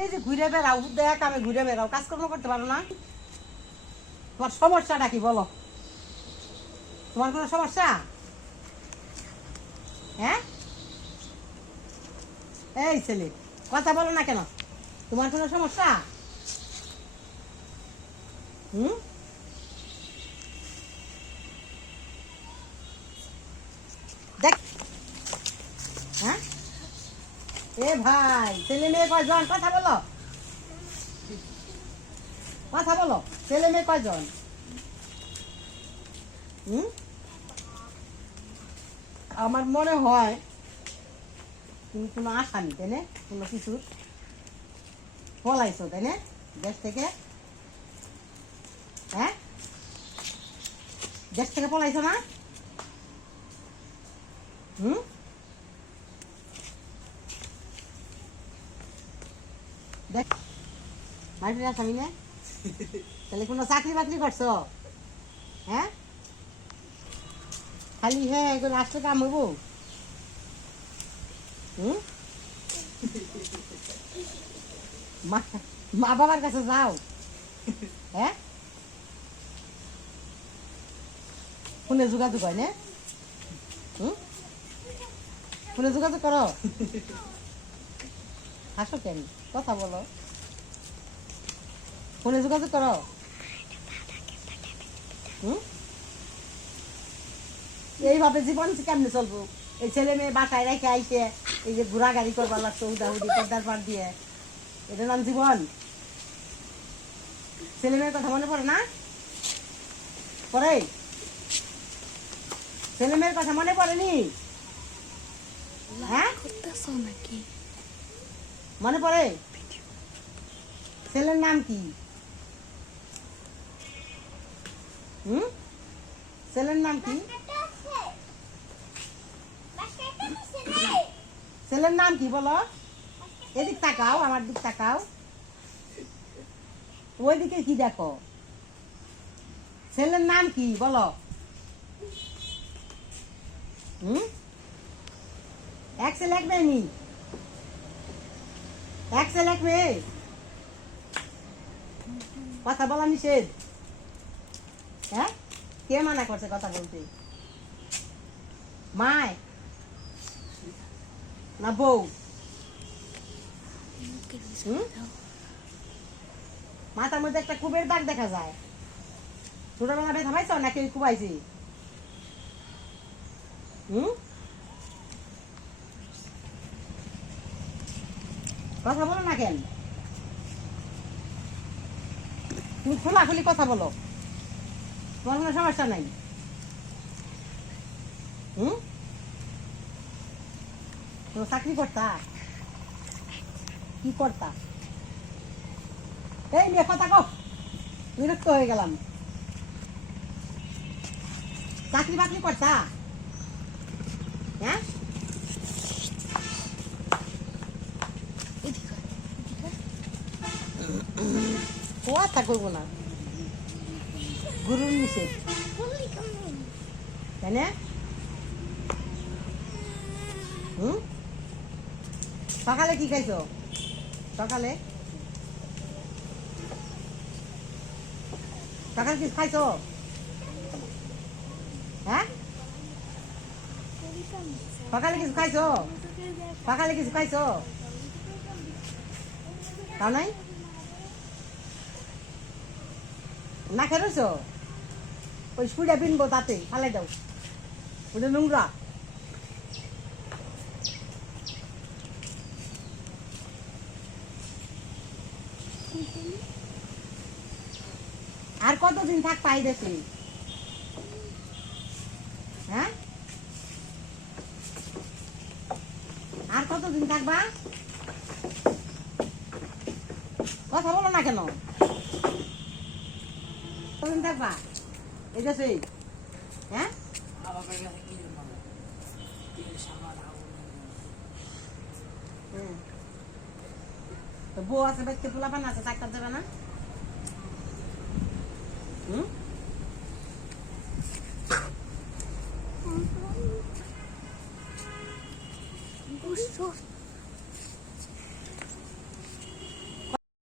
এই যে ঘুরে বেড়াও, দেখ আমি ঘুরে বেড়াও, কাজকর্ম করতে পারো না? তোমার সমস্যাটা কি বলো? তোমার কোনো সমস্যা? হ্যাঁ? এই ছেলে, কথা বলো না কেন? তোমার কোনো সমস্যা? হুম? এ ভাই, ছেলে মেয়ে কয়জন? কথা বলো। কথা বলো, ছেলে মেয়ে কয়জন? হুম? আমার মনে হয় তুমি কোনো আসামি তাই না, কোনো কিছু পলাইছো তাই না, দেশ থেকে। হ্যাঁ? দেশ থেকে পলাইছো না? হুম? দেখ মাটির আসামি না তাহলে কোনো চাকরি বাকরি করছ? হ্যাঁ? খালি হ্যাঁ এখন আসলে কাম হব হুম? মা বাবার কাছে যাও। হ্যাঁ? ফোনে যোগাযোগ হয় ফোনে যোগাযোগ করো। হাসো কেন? কথা বলো। ফোনে যোগাযোগ করো। এইভাবে জীবন কেমনে চলবো? এই ছেলে মেয়ে বাসায় রেখে আইসে এই যে ঘোরা গাড়ি করবার লাগতো উদাহুদি পর্দার পার দিয়ে। এটার নাম জীবন। ছেলে মেয়ের কথা মনে পড়ে না? পড়ে? ছেলে মেয়ের কথা মনে পড়েনি? হ্যাঁ? নাকি? মনে পড়ে? ছেলের নাম কি? হুম? ছেলের নাম কি? ছেলের নাম কি বলো? এদিক তাকাও, আমার দিক তাকাও। ওইদিকে কি দেখো? ছেলের নাম কি বলো? হুম? এক ছেলে, এক মেয়ে এক ছেলে এক মেয়ে কথা বলা নিষেধ। হ্যাঁ? কে মানা করছে কথা বলতে? মায়। না বউ? মাথার মধ্যে একটা কুবের দাগ দেখা যায়। ছোটবেলা ব্যথা পাইছ নাকি কুবাইছি? হুম? কথা বলো না কেন? তুমি খোলাখুলি কথা বলো। তোমার কোনো সমস্যা নাই। হুম? তো চাকরি করতা? কি করতা? এই মেয়ে, কথা কও। বিরক্ত হয়ে গেলাম। চাকরি বাকরি করতা? হ্যাঁ? কথা করব না। গুরুর কেমন তাই হুম? সকালে কি খাইছো? সকালে? সকালে কিছু খাইছো? হ্যাঁ? সকালে কিছু খাইছো? সকালে কিছু খাইছো? তাও নাই? না খেয়েছো ওই সুইটা বিনবো তাতে, ফালাই দাও। ওটা নোংরা। আর কতদিন থাক পাই দেশে হ্যাঁ? আর কতদিন থাকবা? কথা বলো না কেন? কতদিন থাকবা এই দেশে হ্যাঁ। তো বউ আছে বাচ্চা পোলাপান আছে ডাক্তার দেবে না হুম বুঝছ